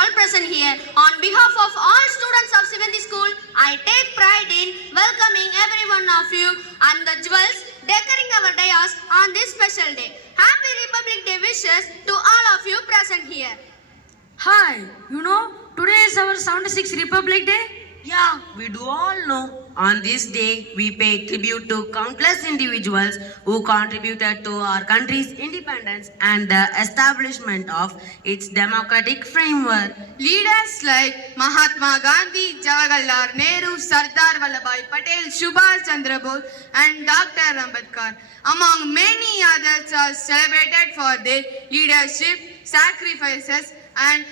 all present here, on behalf of all students of Sivanthi School, I take pride in welcoming every one of you and the jewels decorating our dais on this special day. Happy Republic Day wishes to all of you present here. Hi, today is our 76th Republic Day. Yeah, we do all know. On this day, we pay tribute to countless individuals who contributed to our country's independence and the establishment of its democratic framework. Leaders like Mahatma Gandhi, Jawaharlal Nehru, Sardar Vallabhbhai Patel, Subhash Chandra Bose and Dr. Ambedkar, among many others, are celebrated for their leadership, sacrifices and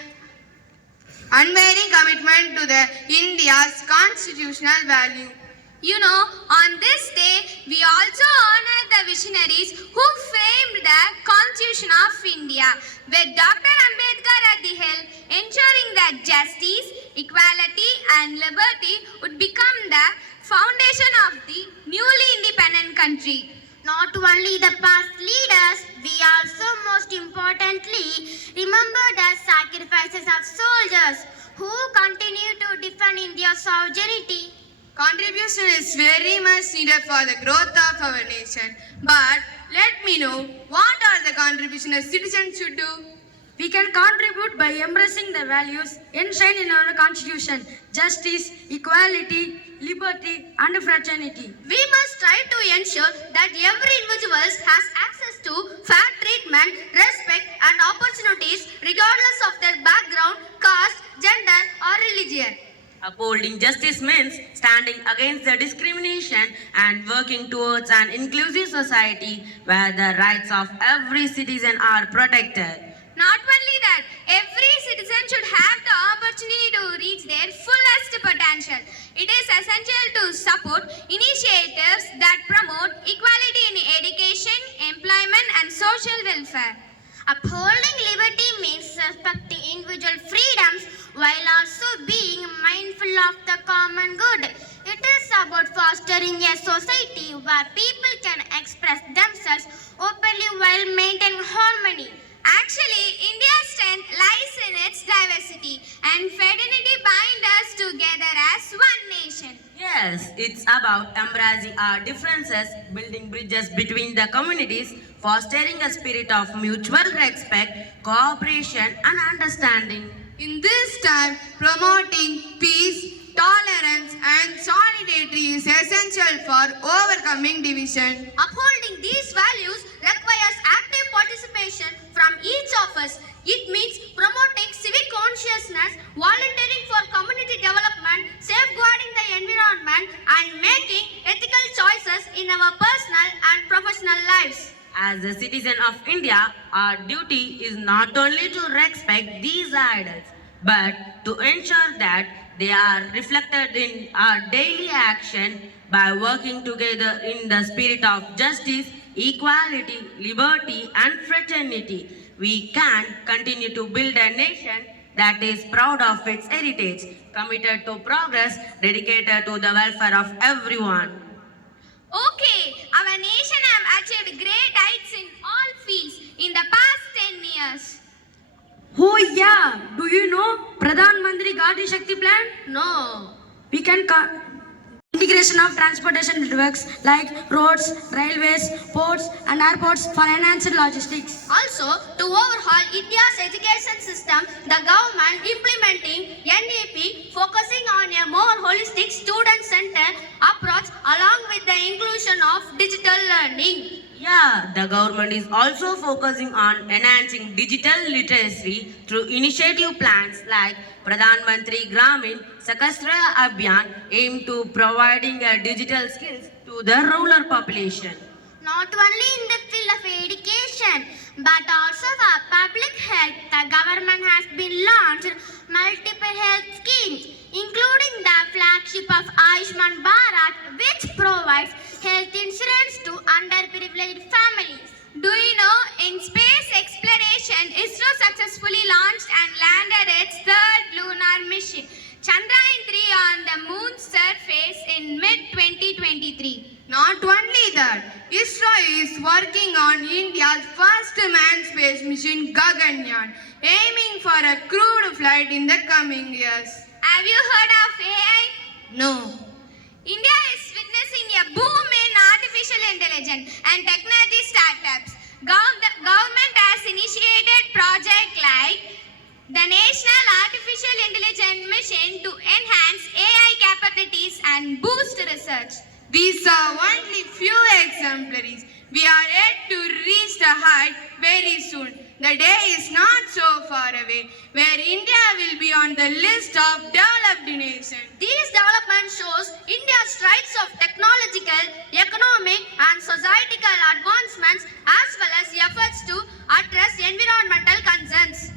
unwavering commitment to the India's constitutional value. On this day, we also honor the visionaries who framed the Constitution of India, with Dr. Ambedkar at the helm, ensuring that justice, equality and liberty would become the foundation of the newly independent country. Not only the past leaders, we also most importantly remember the sacrifices of soldiers who continue to defend India's sovereignty. Contribution is very much needed for the growth of our nation. But let me know, what are the contributions a citizen should do? We can contribute by embracing the values enshrined in our constitution: justice, equality, liberty and fraternity. We must try to ensure that every individual has access to fair treatment, respect and opportunities regardless of their background, caste, gender or religion. Upholding justice means standing against the discrimination and working towards an inclusive society where the rights of every citizen are protected. Not only that, every citizen should have the opportunity to reach their fullest potential. It is essential to support initiatives that promote equality in education, employment and social welfare. Upholding liberty means respecting individual freedoms while also being mindful of the common good. It is about fostering a society where people can express themselves openly while maintaining harmony. Actually, India's strength lies in its diversity, and fraternity binds us together as one nation. Yes, it's about embracing our differences, building bridges between the communities, fostering a spirit of mutual respect, cooperation and understanding. In this time, promoting peace, tolerance and solidarity is essential for overcoming division. Upholding these values requires active participation from each of us. It means promoting civic consciousness, volunteering for community development, safeguarding the environment, and making ethical choices in our personal and professional lives. As a citizen of India, our duty is not only to respect these ideals, but to ensure that they are reflected in our daily action by working together in the spirit of justice, equality, liberty and fraternity. We can continue to build a nation that is proud of its heritage, committed to progress, dedicated to the welfare of everyone. Okay, our nation have achieved great heights in all fields in the past 10 years. Oh yeah, do you know Pradhan Mantri Gati Shakti plan? No. We can integration of transportation networks like roads, railways, ports and airports for enhanced logistics. Also, to overhaul India's education system, the government implementing NEP focusing on a more holistic student-centered approach along with the inclusion of digital learning. Yeah, the government is also focusing on enhancing digital literacy through initiative plans like Pradhan Mantri Gramin Sakastra Abhiyan aimed to providing digital skills to the rural population. Not only in the field of education, but also for public health, the government has been launched multiple health schemes, including the flagship of Ayushman Bharat, which provides health insurance to underprivileged families. Do you know, in space exploration, ISRO successfully launched and landed its third lunar mission, Chandrayaan-3, on the moon's surface in mid-2023. Not only that, ISRO is working on India's first manned space mission Gaganyaan, aiming for a crewed flight in the coming years. Have you heard of AI? No. India is witnessing a boom in artificial intelligence and technology startups. The government has initiated projects like the National Artificial Intelligence Mission to enhance AI capabilities and boost research. These are only few exemplaries. We are yet to reach the height very soon. The day is not so far away where India will be on the list of developed nations. These developments shows India's strides of technological, economic and societal advancements as well as efforts to address environmental concerns.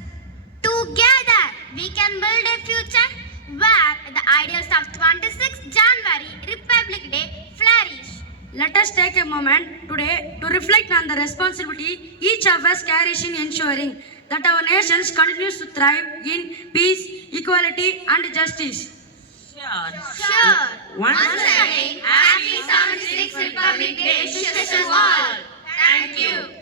Together, we can build a future where the ideals of 26th January Republic Day flourish. Let us take a moment today to reflect on the responsibility each of us carries in ensuring that our nation continues to thrive in peace, equality and justice. Sure. Once Once again, happy 76th Republic Day wishes to all. Thank you.